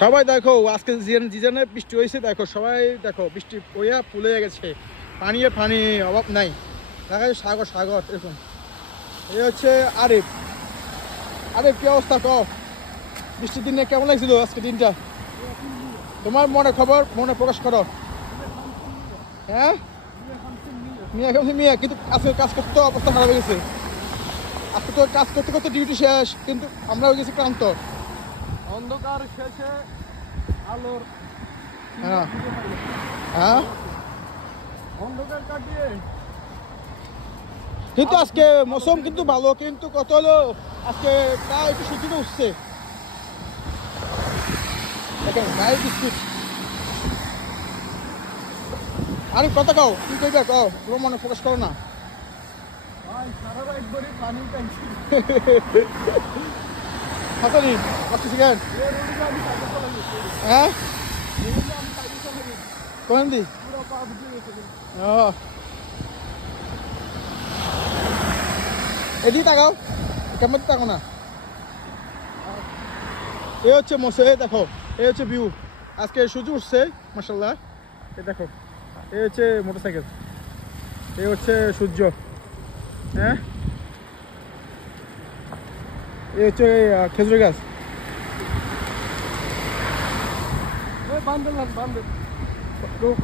সবাই দেখো আজকে জিজানে বৃষ্টি হয়েছে, দেখো সবাই দেখো বৃষ্টি হইয়া ফুলে গেছে, পানি অভাব নাই, দেখা যাচ্ছে সাগর সাগর এরকম। এই হচ্ছে আরিফ। আরিফ কি অবস্থা কও, বৃষ্টির দিনে কেমন লাগছিল আজকে দিনটা? তোমার মনে খবর মনে প্রকাশ করো। হ্যাঁ মিয়া কিন্তু আজকে কাজ করতে অবস্থা খারাপ হয়ে গেছে। আজকে তো কাজ করতে করতে ডিউটি শেষ, কিন্তু আমরা হয়ে গেছি ক্লান্ত। অন্ধকার শেষে আলোর হ্যাঁ হ্যাঁ অন্ধকার কাটিয়ে কিন্তু আজকে মৌসুম কিন্তু ভালো, কিন্তু কত হলো আজকে তা একটু সূর্যটা উঠছে। দেখেন গায়ে বিস্কুট। আরে কথা কও, কি কইবা কও, তোমার মনে প্রকাশ করো না। ভাই সারা রাত ধরে পানি টানছি। হাসানি কষ্ট শিখেন। হ্যাঁ কোন দি এদিকে তাকাও, কেমন তাকো না। এ হচ্ছে মোসে, দেখো এ হচ্ছে ভিউ। আজকে সূর্য উঠছে মাশাআল্লাহ। এ দেখো এ হচ্ছে মোটরসাইকেল, এ হচ্ছে সূর্য। হ্যাঁ এ হচ্ছে খেজুর গাছ।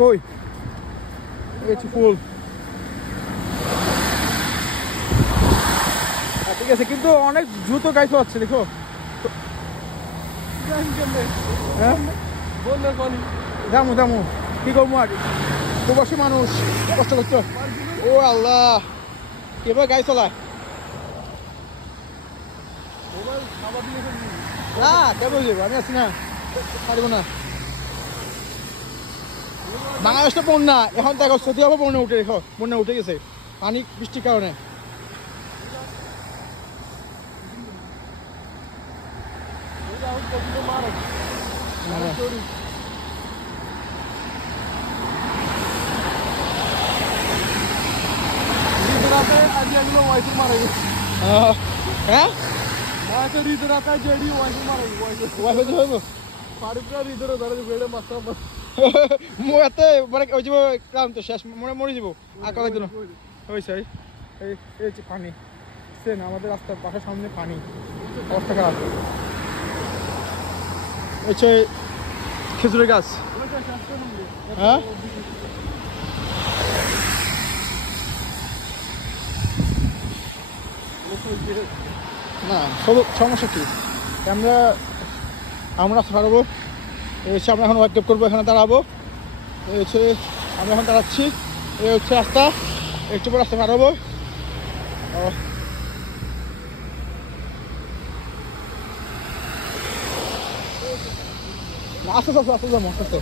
কই এ হচ্ছে ফুল। ঠিক আছে, কিন্তু অনেক দ্রুত গাড়ি চালাচ্ছে দেখো। হ্যাঁ দামু কি করবো আর, প্রবাসী মানুষ কষ্ট করছো। ও আল্লাহ কিভাবে গাড়ি চালায় না, কেন যাবো আমি আছি না, পারবো না। বাংলাদেশটা বন্যা, এখন দেখো সত্যি হবে বন্যা উঠে, দেখো বন্যা উঠে গেছে পানি বৃষ্টির কারণে। হ্যাঁ মই এতে মানে ওই যাব ক্লান্ত শেষ মনে মরে যাবো আর কয়েক দিন হয়েছে। এই হচ্ছে পানি না, আমাদের রাস্তার পাশের সামনে পানি, অবস্থা খারাপ। হচ্ছে খেজুরের গাছ। হ্যাঁ না সমস্যা কি, আমরা রাস্তা পারবো। এই হচ্ছে আমরা এখন ওয়ার্ক করবো, এখানে দাঁড়াবো। এই হচ্ছে আমরা এখন দাঁড়াচ্ছি, এই হচ্ছে রাস্তা, একটু পর রাস্তা পারবো। আস্তে আস্তে যাবো আস্তে আস্তে।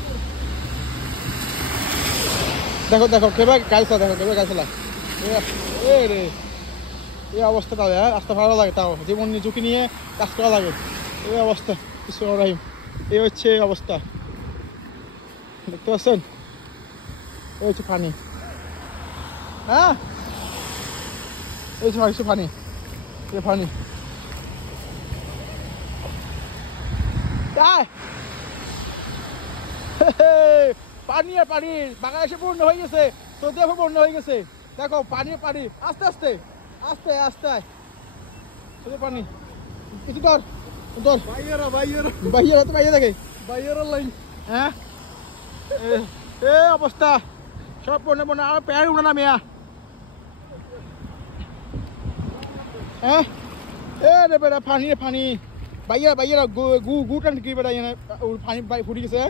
দেখো দেখো কেবা গাড়ি চালা, দেখো কেবা গাড়ি চালা। এ রে এই অবস্থা, তাহলে রাস্তা ভালো লাগে, তাও জীবন ঝুঁকি নিয়ে কাজ করা লাগে। এই অবস্থা রাহিম, এই হচ্ছে অবস্থা দেখতে পাচ্ছেন। এই হচ্ছে পানি, হ্যাঁ এই হচ্ছে পানি, এই পানি পানি আর পানি। বাংলাদেশে বন্যা হয়ে গেছে, সৌদি আরবে বন্যা হয়ে গেছে, দেখো পানি পানি আস্তে আস্তে আস্তে আস্তে পানি। কিছু ধর ধর বাইরে তো বাইরে থাকে লাইন। হ্যাঁ এ অবস্থা সব বন্যা বন্যা, আর প্যার উঠে না মেয়া। হ্যাঁ এ রে বেড়া পানি পানি বাইরা গু টান কি বেড়া পানি ফুটি গেছে।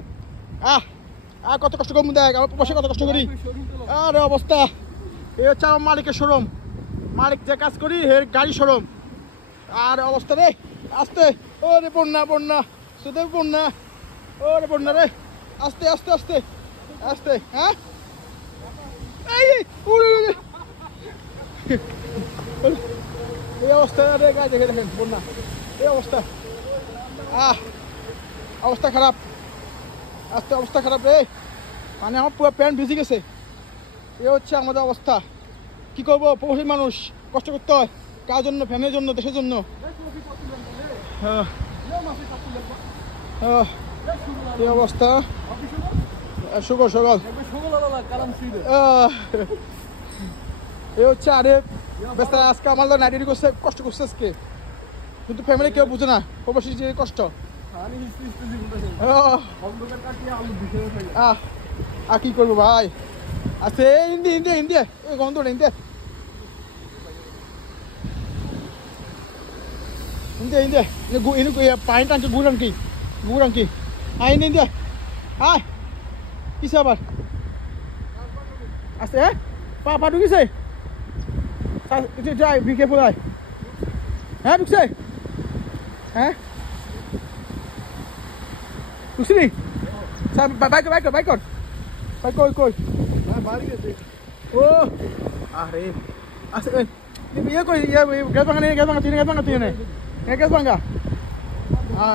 কত কষ্ট কম দেখ, আমার পাশে কত কষ্ট করি। আরে অবস্থা, এই হচ্ছে আমার মালিকের শোরুম, মালিক যে কাজ করি এর গাড়ি শোরুম। আর অবস্থা রে আস্তে, ও রে বন্যা বন্যা শুধু বন্যা, ও রে বন্যা রে, আস্তে আস্তে আস্তে আস্তে। হ্যাঁ এই অবস্থা রে, গায়ে দেখে দেখেন বন্যা, এই অবস্থা। অবস্থা খারাপ, আস্তে অবস্থা খারাপ রে, মানে আমার পুরো প্যান্ট ভিজে গেছে। এ হচ্ছে আমাদের অবস্থা, কি করবো, প্রবাসী মানুষ কষ্ট করতে হয় কার জন্য, ফ্যামিলির জন্য, দেশের জন্য। কি অবস্থা? শুভ সকাল। এ হচ্ছে আরে বেস্তা আজকে আমার নাইট করছে, কষ্ট করছে আজকে, কিন্তু ফ্যামিলি কেউ বুঝে না প্রবাসী যে কষ্ট। আর কি করবো ভাই, আছে হিন্দি হিন্দি হিন্দি এই গন্ধ হিন্দি হিন্দি হিন্দি পানি টানছে গুড় কি আই হিন্দি আয় কিসে আবার আছে পা ঢুকিছে যাই বিকে ফোলায় হ্যাঁ ঢুকছে হ্যাঁ ঢুকছি নি বাইক কই ও আরে আচ্ছা ইয়ে কই গ্যাস ভাঙা তুই নে গ্যাস ভাঙা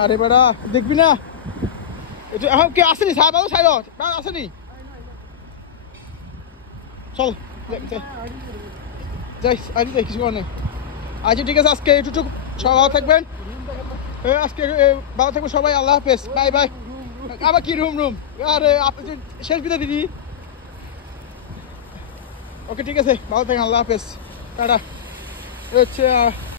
আরে বেড়া দেখবি না এটা এখন কে আসেনি সাহেব সাইড আসেনি চল যাই আজ যাই কিছু নেই আজ ঠিক আছে আজকে একটু সবাই ভালো থাকবেন আজকে ভালো থাকবেন সবাই আল্লাহ হাফেজ বাই বাই আবার কি রুম আরে আপনি শেষ বিদায় দিদি ওকে ঠিক আছে ভালো থাকেন আল্লাহ হাফেজ টাটা হচ্ছে